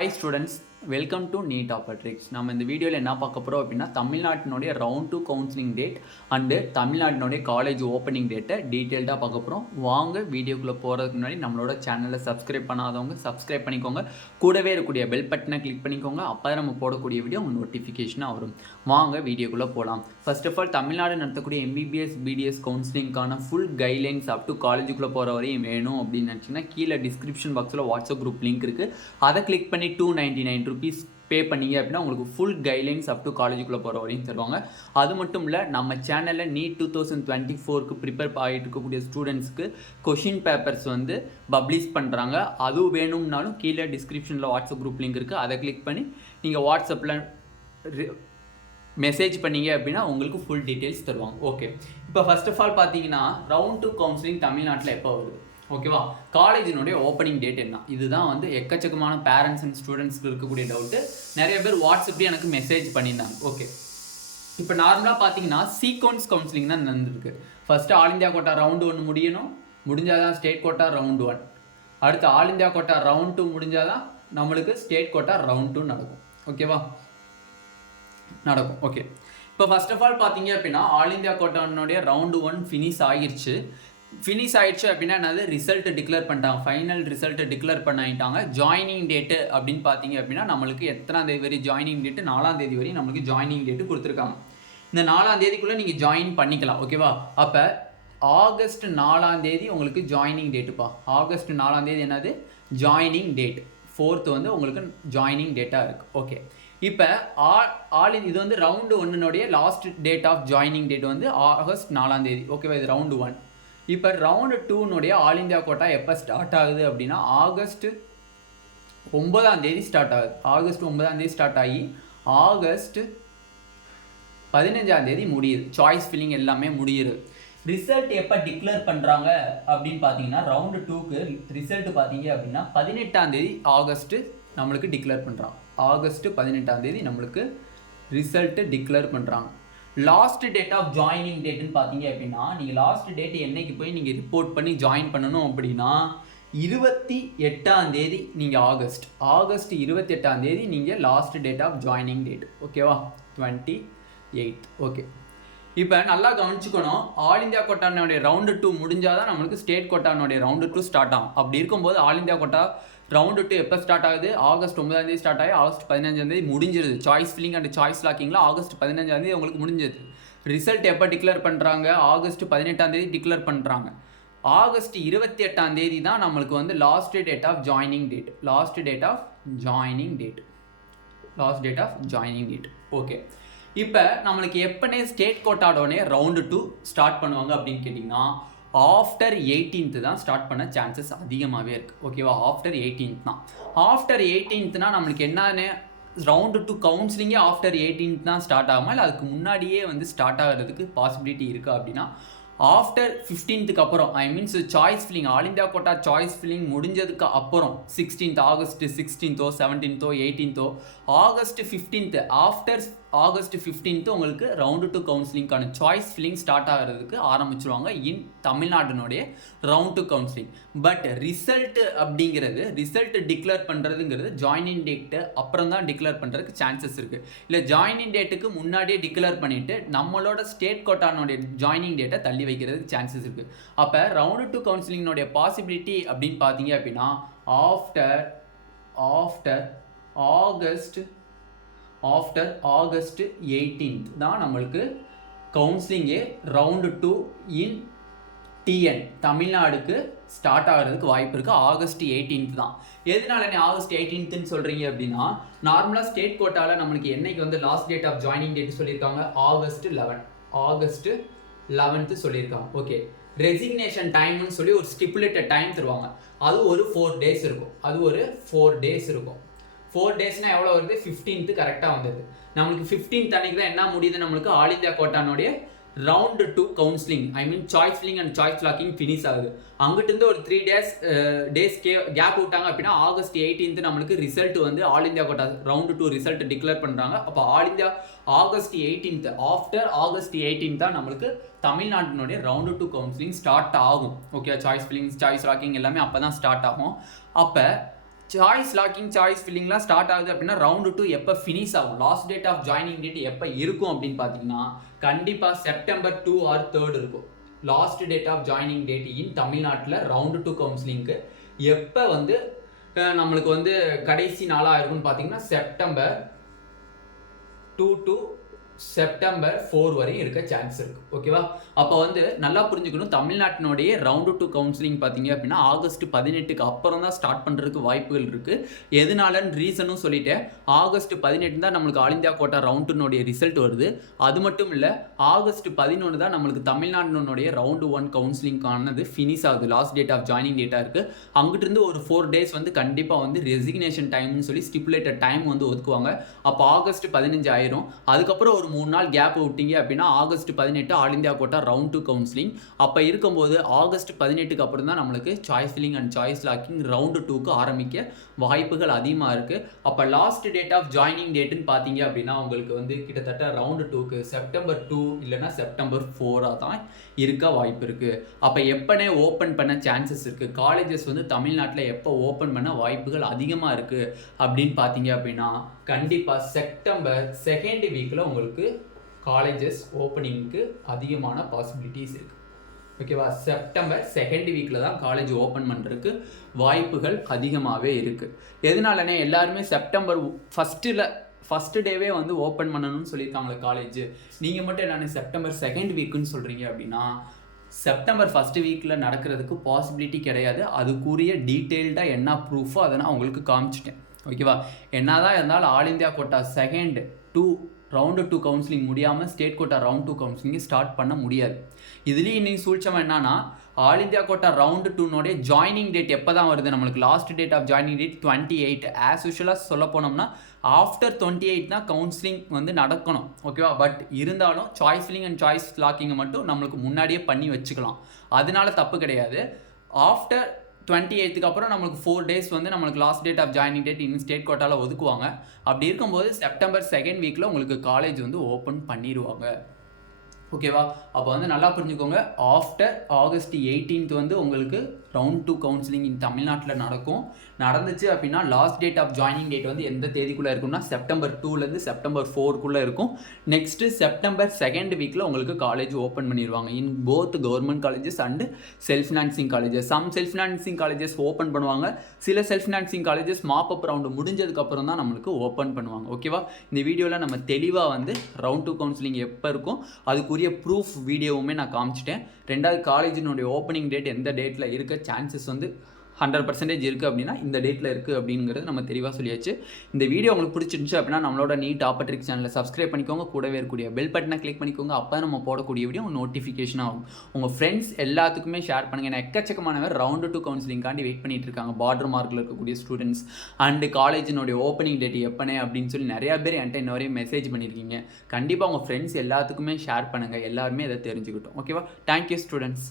Hi students, welcome to Neet Tricks. நம்ம இந்த வீடியோவில் என்ன பார்க்க போகிறோம் அப்படின்னா தமிழ்நாட்டினுடைய ரவுண்ட் 2 கவுன்சிலிங் டேட் அண்டு தமிழ்நாட்டினுடைய காலேஜ் ஓப்பனிங் டேட்டை டீட்டெயில்டாக பார்க்க போகிறோம். வாங்க வீடியோக்குள்ளே போகிறதுக்கு முன்னாடி நம்மளோட சேனலை சப்ஸ்கிரைப் பண்ணாதவங்க சப்ஸ்கிரைப் பண்ணிக்கோங்க. கூடவே இருக்கக்கூடிய பெல் பட்டனை கிளிக் பண்ணிக்கோங்க. அப்போ தான் நம்ம போடக்கூடிய வீடியோ உங்கள் நோட்டிஃபிகேஷனாக வரும். வாங்க வீடியோக்குள்ளே போகலாம். ஃபர்ஸ்ட் ஆஃப் ஆல் தமிழ்நாடு நடத்தக்கூடிய MBBS BDS கவுன்சிலிங்கான ஃபுல் கைட்லைன்ஸ் அப் டு காலேஜுக்குள்ளே போகிற வரையும் வேணும் அப்படின்னு நினச்சிங்கன்னா கீழே டிஸ்கிரிப்ஷன் பாக்ஸில் வாட்ஸ்அப் குரூப் லிங்க் இருக்குது. அதை கிளிக் பண்ணி ₹299 பே பண்ணிங்க அப்படின்னா உங்களுக்கு ஃபுல் கைட்லைன்ஸ் அப் டு காலேஜுக்குள்ளே போகிற வரையும் தருவாங்க. அது மட்டும் இல்லை, நம்ம சேனலில் நீட் 2024க்கு ப்ரிப்பேர் ஆகிட்டு இருக்கக்கூடிய ஸ்டூடெண்ட்ஸ்க்கு கொஷின் பேப்பர்ஸ் வந்து பப்ளிஷ் பண்ணுறாங்க. அதுவும் வேணும்னாலும் கீழே டிஸ்கிரிப்ஷனில் வாட்ஸ்அப் குரூப் லிங்க் இருக்குது. அதை கிளிக் பண்ணி நீங்கள் வாட்ஸ்அப்பில் மெசேஜ் பண்ணிங்க அப்படின்னா உங்களுக்கு ஃபுல் டீட்டெயில்ஸ் தருவாங்க. ஓகே, இப்போ ஃபர்ஸ்ட் ஆஃப் ஆல் பார்த்தீங்கன்னா ரவுண்ட் 2 கவுன்சிலிங் தமிழ்நாட்டில் எப்போ வருது, ஓகேவா? காலேஜினுடைய ஓப்பனிங் டேட் என்ன, இதுதான் வந்து எக்கச்சக்கமான பேரண்ட்ஸ் அண்ட் ஸ்டூடெண்ட்ஸ்க்கு இருக்கக்கூடிய டவுட்டு. நிறைய பேர் வாட்ஸ்அப்லேயே எனக்கு மெசேஜ் பண்ணியிருந்தாங்க. ஓகே, இப்போ நார்மலாக பார்த்தீங்கன்னா சீக்வன்ஸ் கவுன்சிலிங் தான் நடந்துருக்கு. First all India quota round 1 முடியணும், முடிஞ்சாதான் ஸ்டேட் கோட்டா ரவுண்டு 1. அடுத்து ஆல் இந்தியா கோட்டா ரவுண்ட் 2 முடிஞ்சாதான் நம்மளுக்கு ஸ்டேட் கோட்டா ரவுண்ட் 2 நடக்கும். ஓகேவா, நடக்கும். ஓகே, இப்போ ஃபர்ஸ்ட் ஆஃப் ஆல் பார்த்தீங்க அப்படின்னா ஆல் இந்தியா கோட்டானுடைய ரவுண்டு 1 ஃபினிஷ் ஆகிடுச்சு அப்படின்னா என்னது, ரிசல்ட் டிக்ளேர் பண்ணிட்டாங்க, ஃபைனல் ரிசல்ட் டிக்ளேர் பண்ணிட்டாங்க. ஜாயினிங் டேட்டு அப்படின்னு பார்த்தீங்க அப்படின்னா நம்மளுக்கு எத்தனாம் தேதி வரை ஜாயினிங் டேட்டு, 4ஆம் தேதி வரை நம்மளுக்கு ஜாயினிங் டேட்டு கொடுத்துருக்காங்க. இந்த 4ஆம் தேதிக்குள்ளே நீங்கள் ஜாயின் பண்ணிக்கலாம். ஓகேவா, அப்போ ஆகஸ்ட் 4ஆம் தேதி உங்களுக்கு ஜாயினிங் டேட்டுப்பா. ஆகஸ்ட் 4ஆம் தேதி என்னது ஜாயினிங் டேட். 4th வந்து உங்களுக்கு ஜாயினிங் டேட்டாக இருக்குது. ஓகே, இப்போ இது வந்து ரவுண்டு 1னுடைய last date of joining date வந்து ஆகஸ்ட் 4ஆம் தேதி. ஓகேவா, இது ரவுண்டு 1. இப்போ ரவுண்டு 2னுடைய ஆல் இந்தியா கோட்டா எப்போ ஸ்டார்ட் ஆகுது அப்படின்னா ஆகஸ்ட் 9ஆம் தேதி ஸ்டார்ட் ஆகுது. ஆகஸ்ட் 9ஆம் தேதி ஸ்டார்ட் ஆகி ஆகஸ்ட் 15ஆம் தேதி முடியுது. சாய்ஸ் ஃபில்லிங் எல்லாமே முடியுது. ரிசல்ட் எப்போ டிக்ளேர் பண்ணுறாங்க அப்படின்னு பார்த்தீங்கன்னா ரவுண்டு 2க்கு ரிசல்ட் பார்த்தீங்க அப்படின்னா 18ஆம் தேதி ஆகஸ்ட் நம்மளுக்கு டிக்ளேர் பண்ணுறாங்க. ஆகஸ்ட் 18ஆம் தேதி நம்மளுக்கு ரிசல்ட்டு டிக்ளேர் பண்ணுறாங்க. லாஸ்ட் டேட் ஆஃப் ஜாயினிங் டேட்டுன்னு பார்த்தீங்க அப்படின்னா நீங்கள் லாஸ்ட் டேட் என்னைக்கு போய் நீங்கள் ரிப்போர்ட் பண்ணி ஜாயின் பண்ணணும் அப்படின்னா 28ஆம் தேதி நீங்கள் ஆகஸ்ட் 28ஆம் தேதி நீங்கள் last date of joining date. ஓகேவா, 28. ஓகே, இப்போ நல்லா கவனிச்சுக்கணும், ஆல் இந்தியா கோட்டானுடைய ரவுண்டு 2 முடிஞ்சாதான் நம்மளுக்கு ஸ்டேட் கோட்டானுடைய ரவுண்டு 2 ஸ்டார்ட் ஆகும். அப்படி இருக்கும்போது ஆல் இந்தியா கோட்டா ரவுண்டு 2 எப்போ ஸ்டார்ட் ஆகுது, ஆகஸ்ட் 9ஆம் தேதி ஸ்டார்ட் ஆகி ஆகஸ்ட் 15ஆம் தேதி முடிஞ்சிருது. சாய்ஸ் ஃபில்லிங் அண்ட் சாய்ஸ் லாக்கிங்கில் ஆகஸ்ட் 15ஆம் தேதி உங்களுக்கு முடிஞ்சது. ரிசல்ட் எப்போ டிக்ளேர் பண்ணுறாங்க, ஆகஸ்ட் 18ஆம் தேதி டிக்ளேர் பண்ணுறாங்க. ஆகஸ்ட் 28ஆம் தேதி தான் நம்மளுக்கு வந்து last date of joining date. Last date of joining date. Okay, இப்போ நம்மளுக்கு எப்போனே ஸ்டேட் கோட்டாடோடனே ரவுண்டு 2 ஸ்டார்ட் பண்ணுவாங்க அப்படின்னு கேட்டிங்கன்னா ஆஃப்டர் 18th தான் ஸ்டார்ட் பண்ண சான்சஸ் அதிகமாகவே இருக்குது. ஓகேவா, ஆஃப்டர் 18th தான். ஆஃப்டர் 18த்னா நம்மளுக்கு என்னன்னு ரவுண்டு 2 கவுன்சிலிங்கே ஆஃப்டர் 18th தான் ஸ்டார்ட் ஆகுமா, இல்லை அதுக்கு முன்னாடியே வந்து ஸ்டார்ட் ஆகிறதுக்கு பாசிபிலிட்டி இருக்குது அப்படின்னா ஆஃப்டர் 15th அப்புறம், I means choice filling all India quota choice filling முடிஞ்சதுக்கு அப்புறம் 16th August 16th 17th 18th August 15th after August 15th உங்களுக்கு ரவுண்டு 2 கவுன்சிலிங்கான சாய்ஸ் ஃபில்லிங் ஸ்டார்ட் ஆகிறதுக்கு ஆரம்பிச்சிருவாங்க இன் தமிழ்நாடுனுடைய ரவுண்டு 2 கவுன்சிலிங். பட் ரிசல்ட் அப்படிங்கிறது, ரிசல்ட் டிக்ளேர் பண்ணுறதுங்கிறது joining date அப்புறம் தான் declare பண்ணுறதுக்கு சான்சஸ் இருக்குது. இல்லை ஜாயினிங் டேட்டுக்கு முன்னாடியே டிக்ளேர் பண்ணிவிட்டு நம்மளோட ஸ்டேட் கோட்டானுடைய ஜாயினிங் டேட்டை தள்ளி வைக்கிறதுக்கு சான்சஸ் இருக்குது. அப்போ ரவுண்டு 2 கவுன்சிலிங்னுடைய பாசிபிலிட்டி அப்படின்னு பார்த்தீங்க அப்படின்னா ஆஃப்டர் ஆகஸ்ட் 18th தான் நம்மளுக்கு கவுன்சிலிங்கே ரவுண்டு 2 இன் TN தமிழ்நாடுக்கு ஸ்டார்ட் ஆகிறதுக்கு வாய்ப்பு இருக்குது. ஆகஸ்ட் 18th தான். எதனால ஆகஸ்ட் 18th சொல்கிறீங்க அப்படின்னா நார்மலாக ஸ்டேட் கோட்டாவில் நம்மளுக்கு என்னைக்கு வந்து last date of joining date சொல்லியிருக்காங்க, ஆகஸ்ட் 11th சொல்லியிருக்காங்க. ஓகே, ரெசிக்னேஷன் டைம்னு சொல்லி ஒரு ஸ்டிப்புலேட்டட் டைம் தருவாங்க. அது ஒரு 4 days இருக்கும். 4 daysனால் எவ்வளோ வருது, 15th கரெக்டாக வந்தது. நம்மளுக்கு 15th அன்னைக்கு தான் என்ன முடியுது, நம்மளுக்கு ஆல் இந்தியா கோட்டானுடைய round 2 counselling, I mean choice filling and choice locking finish ஆகுது. அங்கிட்டிருந்து ஒரு 3 days கேப் விட்டாங்க அப்படின்னா ஆகஸ்ட் 18th நம்மளுக்கு ரிசல்ட் வந்து all India quota round 2 result declare பண்ணுறாங்க. அப்போ all India August 18th after August 18th தான் நம்மளுக்கு தமிழ்நாட்டினுடைய ரவுண்டு 2 கவுன்சிலிங் ஸ்டார்ட் ஆகும். Okay, choice filling choice locking எல்லாமே அப்போ தான் ஸ்டார்ட் ஆகும். அப்போ சாய்ஸ் லாக்கிங் சாய்ஸ் ஃபில்லிங்லாம் ஸ்டார்ட் ஆகுது அப்படின்னா ரவுண்டு 2 எப்போ ஃபினிஷ் ஆகும், last date of joining date எப்போ இருக்கும் அப்படின்னு பார்த்தீங்கன்னா கண்டிப்பாக செப்டம்பர் 2 ஆர் 3 இருக்கும். Last date of joining date in தமிழ்நாட்டில் ரவுண்டு 2 கவுன்சிலிங்க்கு எப்போ வந்து நம்மளுக்கு வந்து கடைசி நாளாக இருக்கும்னு பார்த்தீங்கன்னா செப்டம்பர் 2 to செப்டம்பர் 4 வரையும் இருக்க சான்ஸ் இருக்கு. ஓகேவா? அப்போ வந்து நல்லா புரிஞ்சுக்கணும், தமிழ்நாட்டினுடைய ரவுண்டு 2 கவுன்சிலிங் பார்த்தீங்க அப்படின்னா ஆகஸ்ட் 18க்கு அப்புறம் தான் ஸ்டார்ட் பண்ணுறதுக்கு வாய்ப்புகள் இருக்கு. எதனாலன்னு ரீசனும் சொல்லிட்டேன். ஆகஸ்ட் 18 தான் நம்மளுக்கு all India quota round 2 result வருது. அது மட்டும் இல்லை, ஆகஸ்ட் 11 தான் நம்மளுக்கு தமிழ்நாட்டினுடைய ரவுண்டு 1 கவுன்சிலிங்கானது ஃபினிஷ் ஆகுது. லாஸ்ட் டேட் ஆஃப் ஜாயினிங் டேட்டாக இருக்கு. அங்கிட்டு இருந்து ஒரு 4 days வந்து கண்டிப்பாக வந்து ரெசிக்னேஷன் டைம்னு சொல்லி ஸ்டிப்புலேட்டட் டைம் வந்து ஒதுக்குவாங்க. அப்போ ஆகஸ்ட் 15 ஆயிரும். அதுக்கப்புறம் ஒரு 3 நாள் கேப் விட்டீங்க அப்படின்னா August 18 all India quota round 2 counselling. அப்போ இருக்கும்போது ஆகஸ்ட் 18க்கு அப்புறம் தான் நம்மளுக்கு choice filling and choice locking round 2க்கு ஆரம்பிக்க வாய்ப்புகள் அதிகமாக இருக்குது. அப்போ லாஸ்ட் டேட் ஆஃப் ஜாயினிங் டேட்டுன்னு பார்த்தீங்க அப்படின்னா உங்களுக்கு வந்து கிட்டத்தட்ட ரவுண்டு 2க்கு செப்டம்பர் 2 இல்லைனா செப்டம்பர் 4 தான் இருக்க வாய்ப்பு இருக்குது. அப்போ எப்போனே ஓப்பன் பண்ண சான்சஸ் இருக்குது. காலேஜஸ் வந்து தமிழ்நாட்டில் எப்போ ஓப்பன் பண்ண வாய்ப்புகள் அதிகமாக இருக்குது அப்படின்னு பார்த்தீங்க அப்படின்னா கண்டிப்பாக செப்டம்பர் 2nd வீக்கில் உங்களுக்கு காலேஜஸ் ஓப்பனிங்க்கு அதிகமான பாசிபிலிட்டிஸ் இருக்குது. ஓகேவா? செப்டம்பர் 2nd வீக்கில் தான் காலேஜ் ஓப்பன் பண்ணுறதுக்கு வாய்ப்புகள் அதிகமாகவே இருக்குது. எதனாலனே எல்லாருமே செப்டம்பர் ஃபஸ்ட்டு டேவே வந்து ஓப்பன் பண்ணணும்னு சொல்லியிருக்காங்களே காலேஜ். நீங்கள் மட்டும் என்னென்ன செப்டம்பர் 2nd வீக்குன்னு சொல்கிறீங்க அப்படின்னா செப்டம்பர் 1st வீக்கில் நடக்கிறதுக்கு பாசிபிலிட்டி கிடையாது. அதுக்குரிய டீட்டெயில்டாக என்ன ப்ரூஃபோ அதை நான் உங்களுக்கு காமிச்சிட்டேன். ஓகேவா? என்னதான் இருந்தாலும் all India quota second 2 round 2 counselling முடியாமல் state quota round 2 counselling start பண்ண முடியாது. இதுலேயும் இன்னைக்கு சூழ்ச்சம் என்னன்னா all India quota round 2 joining date எப்போ தான் வருது, நம்மளுக்கு last date of joining date 28. As யூஷுவலாக சொல்ல போனோம்னா ஆஃப்டர் 28 தான் கவுன்சிலிங் வந்து நடக்கணும். ஓகேவா? பட் இருந்தாலும் சாய்ஸ் ஃபில்லிங் அண்ட் சாய்ஸ் லாக்கிங்கை மட்டும் நம்மளுக்கு முன்னாடியே பண்ணி வச்சுக்கலாம். அதனால தப்பு கிடையாது. ஆஃப்டர் 28க்கு அப்புறம் நம்மளுக்கு 4 days வந்து நம்மளுக்கு last date of joining date இன்னும் ஸ்டேட் கோட்டாவில் ஒதுக்குவாங்க. அப்படி இருக்கும்போது செப்டம்பர் 2nd வீக்கில் உங்களுக்கு காலேஜ் வந்து ஓப்பன் பண்ணிடுவாங்க. ஓகேவா? அப்போ வந்து நல்லா புரிஞ்சுக்கோங்க, ஆஃப்டர் ஆகஸ்ட் 18th வந்து உங்களுக்கு ரவுண்ட் 2 கவுன்சிலிங் இன் தமிழ்நாட்டில் நடந்துச்சு அப்படின்னா last date of joining date வந்து எந்த தேதிக்குள்ளே இருக்கும்னா செப்டம்பர் 2லேருந்து செப்டம்பர் 4க்குள்ளே இருக்கும். நெக்ஸ்ட்டு செப்டம்பர் 2nd வீக்கில் உங்களுக்கு காலேஜ் ஓப்பன் பண்ணிடுவாங்க in both government colleges and self financing colleges. Some self financing colleges open பண்ணுவாங்க. சில self financing colleges mop up round முடிஞ்சதுக்கப்புறம் தான் நம்மளுக்கு ஓப்பன் பண்ணுவாங்க. ஓகேவா? இந்த வீடியோவில் நம்ம தெளிவாக வந்து ரவுண்ட் 2 கவுன்சிலிங் எப்போ இருக்கும் அதுக்குரிய ப்ரூஃப் வீடியோவுமே நான் காமிச்சிட்டேன். 2வது காலேஜினுடைய ஓப்பனிங் டேட் எந்த டேட்டில் இருக்க சான்சஸ் வந்து 100% இருக்குது அப்படின்னா இந்த டேட்டில் இருக்குது அப்படிங்கிறது நம்ம தெளிவாக சொல்லியாச்சு. இந்த வீடியோ உங்களுக்கு பிடிச்சிருந்துச்சு அப்படின்னா நம்மளோட நீட் ஆப்பர்ட்ரிக் சேனலை சப்ஸ்கிரைப் பண்ணிக்கோங்க. கூடவே இருக்கக்கூடிய பெல் பட்டனை கிளிக் பண்ணிக்கோங்க. அப்போ நம்ம போடக்கூடிய வீடியோ நோட்டிஃபிகேஷன் ஆகும். உங்கள் ஃப்ரெண்ட்ஸ் எல்லாத்துக்குமே ஷேர் பண்ணுங்கள். நான் எக்கச்சக்கமானவர் ரவுண்டு 2 கவுன்சிலிங்காண்டி வெயிட் பண்ணிட்டு இருக்காங்க. பார்டர் மார்க்கில் இருக்கக்கூடிய ஸ்டூடெண்ட்ஸ் அண்டு காலேஜினுடைய ஓப்பனிங் டேட் எப்பனே அப்படின்னு சொல்லி நிறையா பேர் என்கிட்ட இன்ன வரையும் மெசேஜ் பண்ணியிருக்கீங்க. கண்டிப்பாக உங்கள் ஃப்ரெண்ட்ஸ் எல்லாத்துக்குமே ஷேர் பண்ணுங்கள். எல்லாருமே இதை தெரிஞ்சுக்கிட்டோம். ஓகேவா? Thank you students.